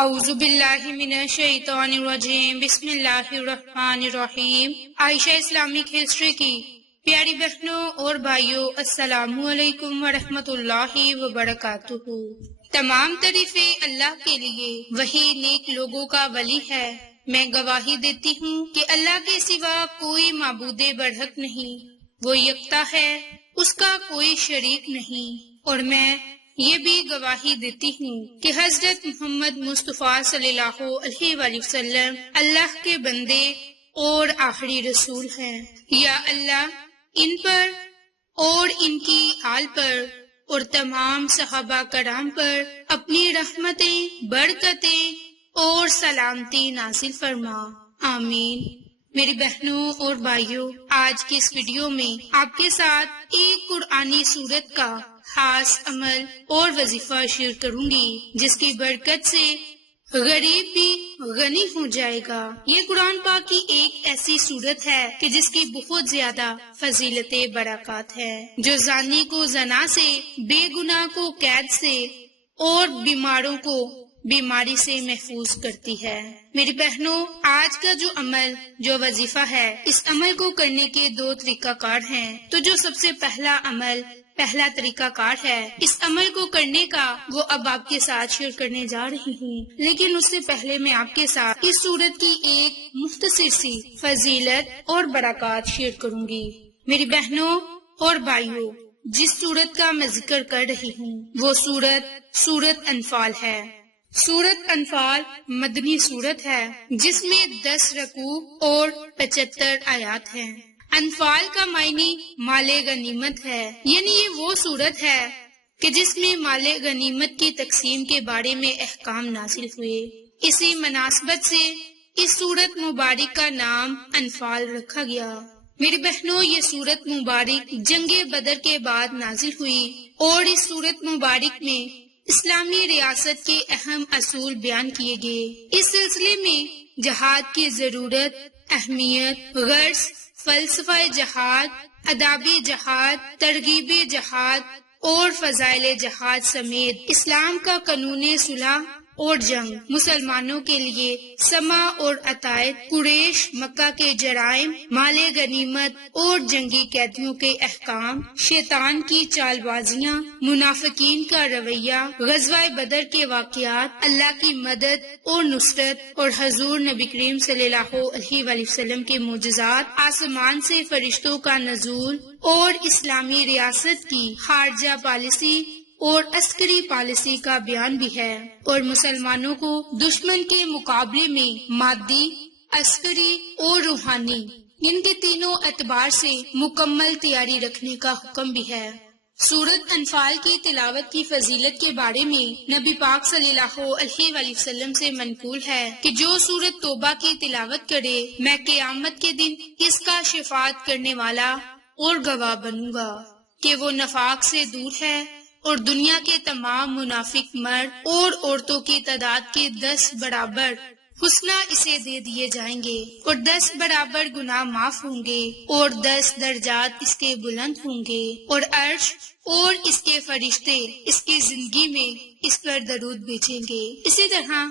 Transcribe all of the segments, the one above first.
اعوذ باللہ من الشیطان الرجیم، بسم اللہ الرحمن الرحیم۔ عائشہ اسلامک ہسٹری کی پیاری بہنوں اور بھائیوں، السلام علیکم ورحمۃ اللہ وبرکاتہ۔ تمام تعریفیں اللہ کے لیے، وہی نیک لوگوں کا ولی ہے۔ میں گواہی دیتی ہوں کہ اللہ کے سوا کوئی معبود برحق نہیں، وہ یکتا ہے، اس کا کوئی شریک نہیں۔ اور میں یہ بھی گواہی دیتی ہوں کہ حضرت محمد مصطفیٰ صلی اللہ علیہ وآلہ وسلم اللہ کے بندے اور آخری رسول ہیں۔ یا اللہ ان پر اور ان کی آل پر اور تمام صحابہ کرام پر اپنی رحمتیں، برکتیں اور سلامتی نازل فرما، آمین۔ میری بہنوں اور بھائیوں، آج کی اس ویڈیو میں آپ کے ساتھ ایک قرآنی سورت کا خاص عمل اور وظیفہ شیئر کروں گی، جس کی برکت سے غریب بھی غنی ہو جائے گا۔ یہ قرآن پاک کی ایک ایسی سورت ہے کہ جس کی بہت زیادہ فضیلت برکات ہے، جو زانی کو زنا سے، بے گناہ کو قید سے اور بیماروں کو بیماری سے محفوظ کرتی ہے۔ میری بہنوں، آج کا جو عمل، جو وظیفہ ہے، اس عمل کو کرنے کے دو طریقہ کار ہیں۔ تو جو سب سے پہلا طریقہ کار ہے اس عمل کو کرنے کا، وہ اب آپ کے ساتھ شیئر کرنے جا رہی ہوں۔ لیکن اس سے پہلے میں آپ کے ساتھ اس سورت کی ایک مختصر سی فضیلت اور برکات شیئر کروں گی۔ میری بہنوں اور بھائیوں، جس سورت کا میں ذکر کر رہی ہوں وہ سورت انفال ہے۔ سورت انفال مدنی سورت ہے، جس میں 10 رکوع اور 75 آیات ہیں۔ انفال کا معنی مال غنیمت ہے، یعنی یہ وہ سورت ہے کہ جس میں مال غنیمت کی تقسیم کے بارے میں احکام نازل ہوئے۔ اسی مناسبت سے اس سورت مبارک کا نام انفال رکھا گیا۔ میری بہنوں، یہ سورت مبارک جنگ بدر کے بعد نازل ہوئی اور اس سورت مبارک میں اسلامی ریاست کے اہم اصول بیان کیے گئے۔ اس سلسلے میں جہاد کی ضرورت، اہمیت، غرض، فلسفہ جہاد، آداب جہاد، ترغیب جہاد اور فضائل جہاد سمیت اسلام کا قانون صلح اور جنگ، مسلمانوں کے لیے سماع اور اطاعت، قریش مکہ کے جرائم، مال غنیمت اور جنگی قیدیوں کے احکام، شیطان کی چال بازیاں، منافقین کا رویہ، غزوہ بدر کے واقعات، اللہ کی مدد اور نصرت اور حضور نبی کریم صلی اللہ علیہ وآلہ وسلم کے معجزات، آسمان سے فرشتوں کا نزول اور اسلامی ریاست کی خارجہ پالیسی اور عسکری پالیسی کا بیان بھی ہے، اور مسلمانوں کو دشمن کے مقابلے میں مادی، عسکری اور روحانی، ان کے تینوں اعتبار سے مکمل تیاری رکھنے کا حکم بھی ہے۔ سورت انفال کی تلاوت کی فضیلت کے بارے میں نبی پاک صلی اللہ علیہ وآلہ وسلم سے منقول ہے کہ جو سورت توبہ کی تلاوت کرے، میں قیامت کے دن اس کا شفاعت کرنے والا اور گواہ بنوں گا کہ وہ نفاق سے دور ہے، اور دنیا کے تمام منافق مرد اور عورتوں کی تعداد کے 10 برابر حسنہ اسے دے دیے جائیں گے، اور 10 برابر گناہ معاف ہوں گے، اور 10 درجات اس کے بلند ہوں گے، اور عرش اور اس کے فرشتے اس کی زندگی میں اس پر درود بھیجیں گے۔ اسی طرح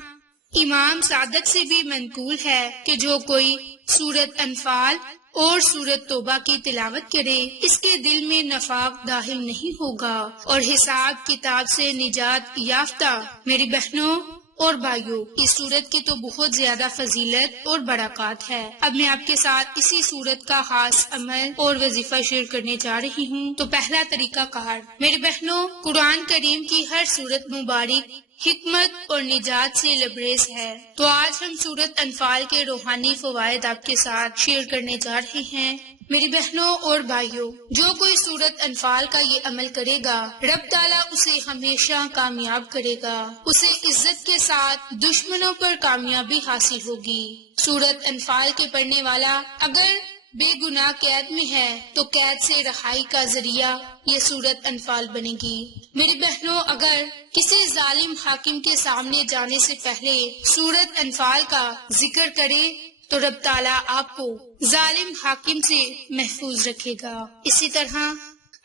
امام صادق سے بھی منقول ہے کہ جو کوئی سورت انفال اور سورت توبہ کی تلاوت کرے، اس کے دل میں نفاق داخل نہیں ہوگا اور حساب کتاب سے نجات یافتہ۔ میری بہنوں اور بھائیوں، اس سورت کی تو بہت زیادہ فضیلت اور برکات ہے۔ اب میں آپ کے ساتھ اسی سورت کا خاص عمل اور وظیفہ شیئر کرنے جا رہی ہوں۔ تو پہلا طریقہ کار، میری بہنوں، قرآن کریم کی ہر سورت مبارک حکمت اور نجات سے لبریز ہے۔ تو آج ہم سورت انفال کے روحانی فوائد آپ کے ساتھ شیئر کرنے جا رہے ہیں۔ میری بہنوں اور بھائیوں، جو کوئی سورت انفال کا یہ عمل کرے گا، رب تعالیٰ اسے ہمیشہ کامیاب کرے گا، اسے عزت کے ساتھ دشمنوں پر کامیابی حاصل ہوگی۔ سورت انفال کے پڑھنے والا اگر بے گناہ قید میں ہے تو قید سے رہائی کا ذریعہ یہ سورت انفال بنے گی۔ میری بہنوں، اگر کسی ظالم حاکم کے سامنے جانے سے پہلے سورت انفال کا ذکر کرے تو رب تعالیٰ آپ کو ظالم حاکم سے محفوظ رکھے گا۔ اسی طرح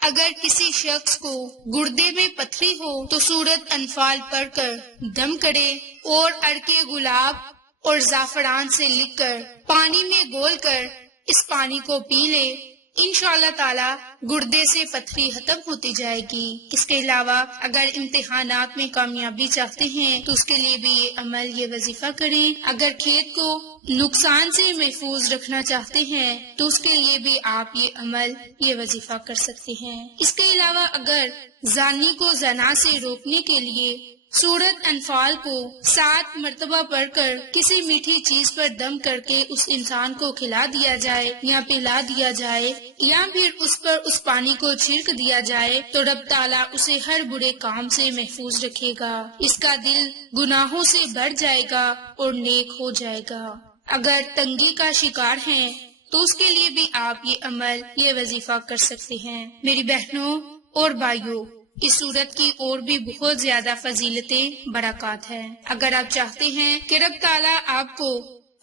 اگر کسی شخص کو گردے میں پتھری ہو تو سورۃ انفال پڑھ کر دم کرے اور عرق گلاب اور زعفران سے لکھ کر پانی میں گول کر اس پانی کو پی لے، انشاءاللہ تعالی گردے سے پتھری ختم ہوتی جائے گی۔ اس کے علاوہ اگر امتحانات میں کامیابی چاہتے ہیں تو اس کے لیے بھی یہ عمل، یہ وظیفہ کریں۔ اگر کھیت کو نقصان سے محفوظ رکھنا چاہتے ہیں تو اس کے لیے بھی آپ یہ عمل، یہ وظیفہ کر سکتے ہیں۔ اس کے علاوہ اگر زانی کو زنا سے روکنے کے لیے سورۃ انفال کو 7 مرتبہ پڑھ کر کسی میٹھی چیز پر دم کر کے اس انسان کو کھلا دیا جائے یا پلا دیا جائے یا پھر اس پر اس پانی کو چھڑک دیا جائے تو رب تعالیٰ اسے ہر برے کام سے محفوظ رکھے گا، اس کا دل گناہوں سے بھر جائے گا اور نیک ہو جائے گا۔ اگر تنگی کا شکار ہیں تو اس کے لیے بھی آپ یہ عمل، یہ وظیفہ کر سکتے ہیں۔ میری بہنوں اور بھائیوں، اس صورت کی اور بھی بہت زیادہ فضیلتیں، برکات ہیں۔ اگر آپ چاہتے ہیں کہ رب تعالیٰ آپ کو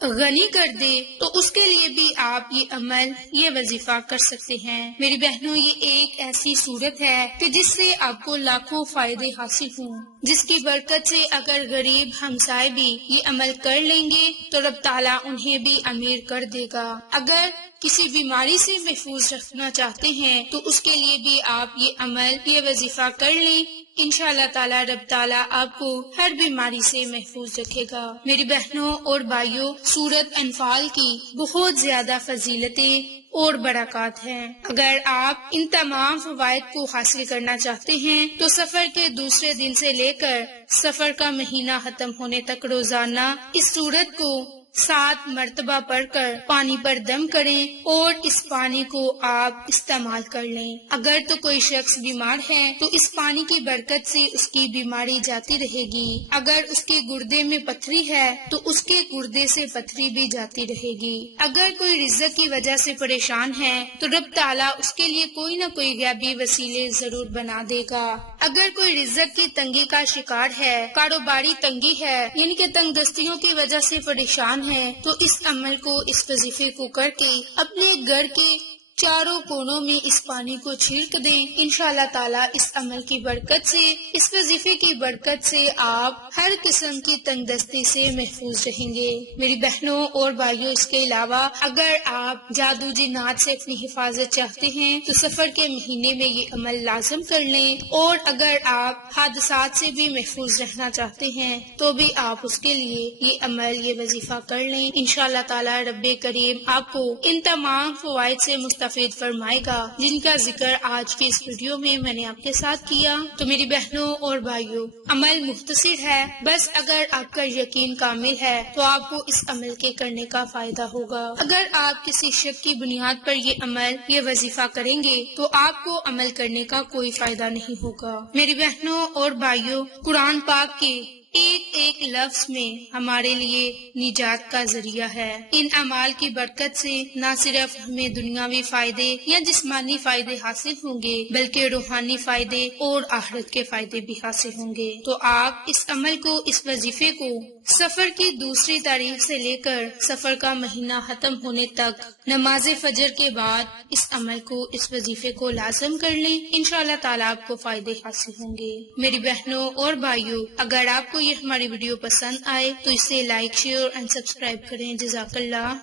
غنی کر دے تو اس کے لیے بھی آپ یہ عمل، یہ وظیفہ کر سکتے ہیں۔ میری بہنوں، یہ ایک ایسی صورت ہے کہ جس سے آپ کو لاکھوں فائدے حاصل ہوں، جس کی برکت سے اگر غریب ہمسائے بھی یہ عمل کر لیں گے تو رب تعالیٰ انہیں بھی امیر کر دے گا۔ اگر کسی بیماری سے محفوظ رکھنا چاہتے ہیں تو اس کے لیے بھی آپ یہ عمل، یہ وظیفہ کر لیں، انشاءاللہ تعالیٰ رب تعالیٰ آپ کو ہر بیماری سے محفوظ رکھے گا۔ میری بہنوں اور بھائیوں، سورۃ انفال کی بہت زیادہ فضیلتیں اور برکات ہیں۔ اگر آپ ان تمام فوائد کو حاصل کرنا چاہتے ہیں تو سفر کے دوسرے دن سے لے کر سفر کا مہینہ ختم ہونے تک روزانہ اس سورت کو 7 مرتبہ پڑھ کر پانی پر دم کریں اور اس پانی کو آپ استعمال کر لیں۔ اگر تو کوئی شخص بیمار ہے تو اس پانی کی برکت سے اس کی بیماری جاتی رہے گی۔ اگر اس کے گردے میں پتھری ہے تو اس کے گردے سے پتھری بھی جاتی رہے گی۔ اگر کوئی رزق کی وجہ سے پریشان ہے تو رب تعالیٰ اس کے لیے کوئی نہ کوئی غیبی وسیلے ضرور بنا دے گا۔ اگر کوئی رزق کی تنگی کا شکار ہے، کاروباری تنگی ہے، یعنی کہ تنگ دستیوں کی وجہ سے پریشان ہے، تو اس عمل کو، اس وظیفے کو کر کے اپنے گھر کے چاروں کونوں میں اس پانی کو چھڑک دیں۔ انشاءاللہ تعالیٰ اس عمل کی برکت سے، اس وظیفے کی برکت سے آپ ہر قسم کی تنگ دستی سے محفوظ رہیں گے۔ میری بہنوں اور بھائیوں، اس کے علاوہ اگر آپ جادو جنات سے اپنی حفاظت چاہتے ہیں تو سفر کے مہینے میں یہ عمل لازم کر لیں، اور اگر آپ حادثات سے بھی محفوظ رہنا چاہتے ہیں تو بھی آپ اس کے لیے یہ عمل، یہ وظیفہ کر لیں۔ انشاءاللہ تعالیٰ رب کریم آپ کو ان تمام فوائد سے مستفید فرمائے گا جن کا ذکر آج کی اس ویڈیو میں نے آپ کے ساتھ کیا۔ تو میری بہنوں اور بھائیوں، عمل مختصر ہے، بس اگر آپ کا یقین کامل ہے تو آپ کو اس عمل کے کرنے کا فائدہ ہوگا۔ اگر آپ کسی شک کی بنیاد پر یہ عمل، یہ وظیفہ کریں گے تو آپ کو عمل کرنے کا کوئی فائدہ نہیں ہوگا۔ میری بہنوں اور بھائیوں، قرآن پاک کے ایک ایک لفظ میں ہمارے لیے نجات کا ذریعہ ہے۔ ان اعمال کی برکت سے نہ صرف ہمیں دنیاوی فائدے یا جسمانی فائدے حاصل ہوں گے بلکہ روحانی فائدے اور آخرت کے فائدے بھی حاصل ہوں گے۔ تو آپ اس عمل کو، اس وظیفے کو سفر کی دوسری تاریخ سے لے کر سفر کا مہینہ ختم ہونے تک نماز فجر کے بعد اس عمل کو، اس وظیفے کو لازم کر لیں، انشاءاللہ تعالیٰ آپ کو فائدے حاصل ہوں گے۔ میری بہنوں اور بھائیوں، اگر آپ کو یہ ہماری ویڈیو پسند آئے تو اسے لائک، شیئر اور سبسکرائب کریں۔ جزاک اللہ۔